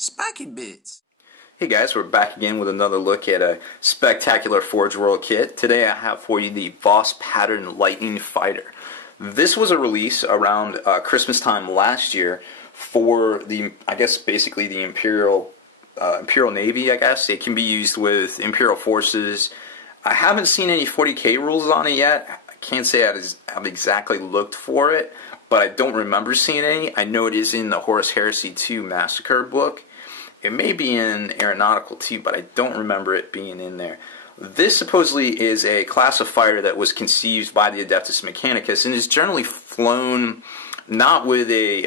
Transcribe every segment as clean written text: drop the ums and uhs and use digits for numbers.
Spiky Bits. Hey guys, we're back again with another look at a spectacular Forge World kit. Today I have for you the Voss Pattern Lightning Fighter. This was a release around Christmas time last year for the, I guess basically the Imperial Navy, I guess. It can be used with Imperial forces. I haven't seen any 40k rules on it yet. I can't say I've exactly looked for it, but I don't remember seeing any. I know it is in the Horus Heresy 2 Massacre book. It may be in Aeronautical too, but I don't remember it being in there. This supposedly is a class of fighter that was conceived by the Adeptus Mechanicus and is generally flown not with a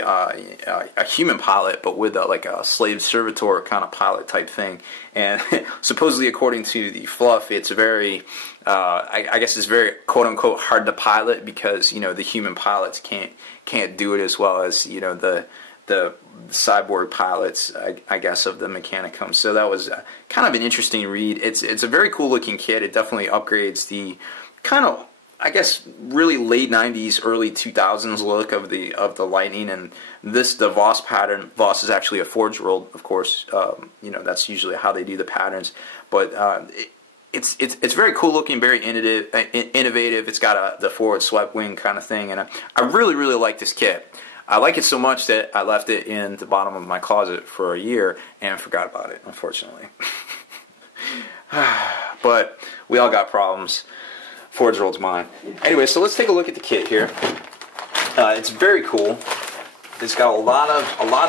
human pilot, but with like a slave servitor kind of pilot type thing. And supposedly, according to the fluff, it's very, I guess, it's very quote unquote hard to pilot because the human pilots can't do it as well as the cyborg pilots, I guess, of the Mechanicum. So that was kind of an interesting read. It's a very cool looking kit. It definitely upgrades the kind of, I guess, really late 90s, early 2000s look of the Lightning. And the Voss pattern. Voss is actually a Forge World, of course. That's usually how they do the patterns. But it's very cool looking, very innovative. It's got the forward swept wing kind of thing, and I really like this kit. I like it so much that I left it in the bottom of my closet for a year and forgot about it, unfortunately. But we all got problems. Forge World's mine. Anyway, so let's take a look at the kit here. It's very cool. It's got a lot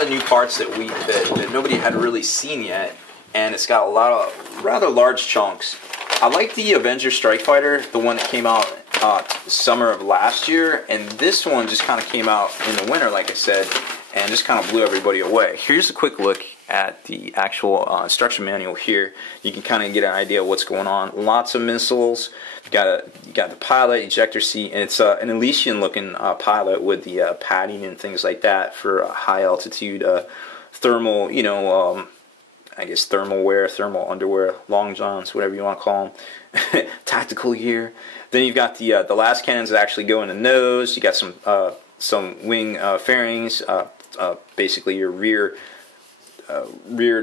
of new parts that nobody had really seen yet, and it's got a lot of rather large chunks. I like the Avenger Strike Fighter, the one that came out summer of last year, and this one just kind of came out in the winter, like I said, and just kind of blew everybody away. Here's a quick look at the actual instruction manual here. You can kind of get an idea of what's going on. Lots of missiles. You got the pilot, ejector seat, and it's an Elysian looking pilot with the padding and things like that for high altitude thermal, I guess thermal wear, thermal underwear, long johns, whatever you want to call them. Tactical gear. Then you've got the last cannons that actually go in the nose. You got some wing fairings, basically your rear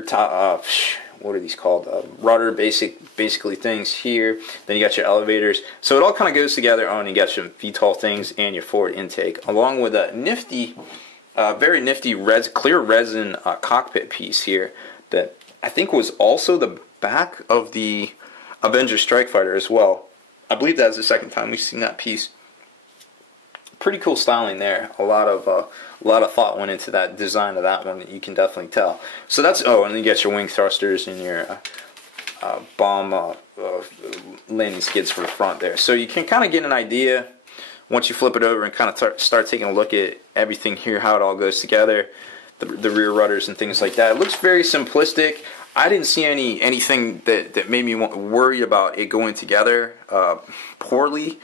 top. What are these called? Rudder basically things here. Then you got your elevators. So it all kind of goes together. And you got your VTOL things and your forward intake, along with a nifty, very nifty clear resin cockpit piece here that I think was also the back of the Avenger Strike Fighter as well. I believe that's the second time we've seen that piece. Pretty cool styling there. A lot of thought went into that design of that one. You can definitely tell. So that's and then you get your wing thrusters and your bomb landing skids for the front there. So you can kind of get an idea once you flip it over and kind of start taking a look at everything here, how it all goes together. The rear rudders and things like that. It looks very simplistic. I didn't see anything that made me worried about it going together poorly.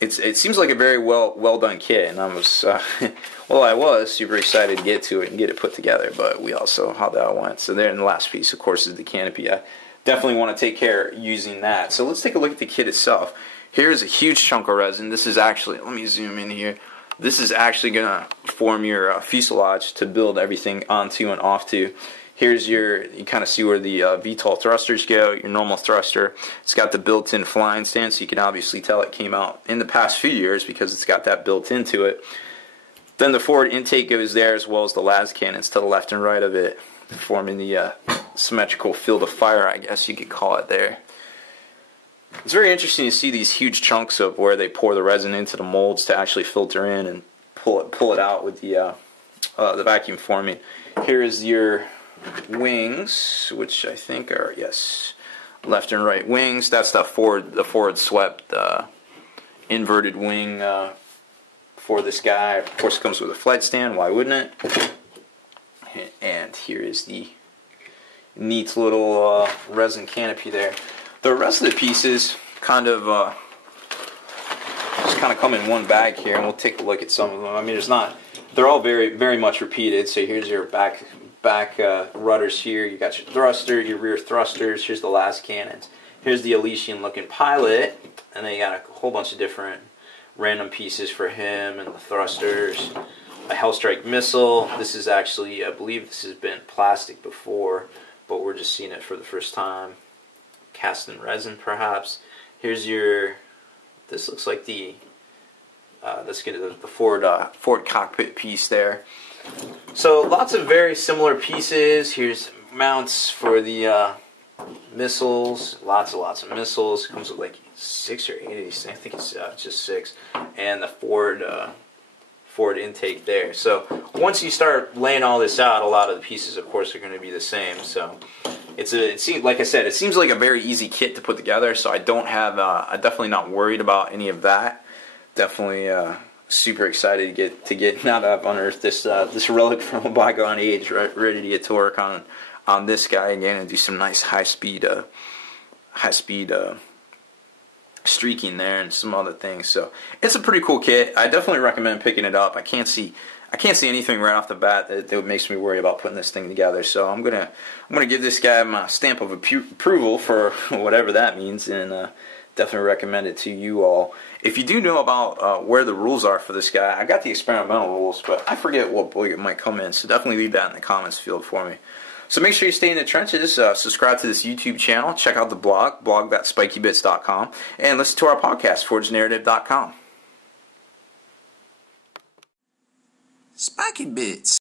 It seems like a very well done kit, and I was super excited to get to it and get it put together. But we all saw how that went. So there in the last piece, of course, is the canopy. I definitely want to take care using that. So let's take a look at the kit itself. Here's a huge chunk of resin. This is actually, let me zoom in here. This is actually going to form your fuselage to build everything onto and off to. Here's you kind of see where the VTOL thrusters go, your normal thruster. It's got the built-in flying stand, so you can obviously tell it came out in the past few years because it's got that built into it. Then the forward intake goes there, as well as the las cannons to the left and right of it, forming the symmetrical field of fire, I guess you could call it there. It's very interesting to see these huge chunks of where they pour the resin into the molds to actually filter in and pull it out with the vacuum forming. Here is your wings, which I think are, yes, left and right wings. That's the forward swept inverted wing for this guy. Of course, it comes with a flight stand. Why wouldn't it? And here is the neat little resin canopy there. The rest of the pieces kind of just kind of come in one bag here, and we'll take a look at some of them. I mean, they're all very much repeated. So here's your back rudders here. You got your thruster, your rear thrusters. Here's the last cannons. Here's the Elysian looking pilot, and then you got a whole bunch of different random pieces for him and the thrusters. a Hellstrike missile. This is actually, I believe this has been plastic before, but we're just seeing it for the first time. Cast in resin, perhaps. Here's your, this looks like the, let's get the Ford cockpit piece there. So lots of very similar pieces. Here's mounts for the missiles. Lots of missiles. Comes with like 6 or 8 of these. I think it's just 6. And the Ford intake there. So once you start laying all this out, a lot of the pieces, of course, are going to be the same. So it seems, like I said, it seems like a very easy kit to put together. So I don't have, I'm definitely not worried about any of that. Definitely super excited to get now that I've unearthed this this relic from a bygone age, ready to get to work on this guy again and do some nice high speed streaking there and some other things. So it's a pretty cool kit. I definitely recommend picking it up. I can't see anything right off the bat that makes me worry about putting this thing together. So I'm gonna give this guy my stamp of approval for whatever that means, and definitely recommend it to you all. If you do know about where the rules are for this guy, I got the experimental rules, but I forget what book it might come in. So definitely leave that in the comments field for me. So make sure you stay in the trenches, subscribe to this YouTube channel, check out the blog.spikybits.com, and listen to our podcast, forgenarrative.com. Spiky Bits.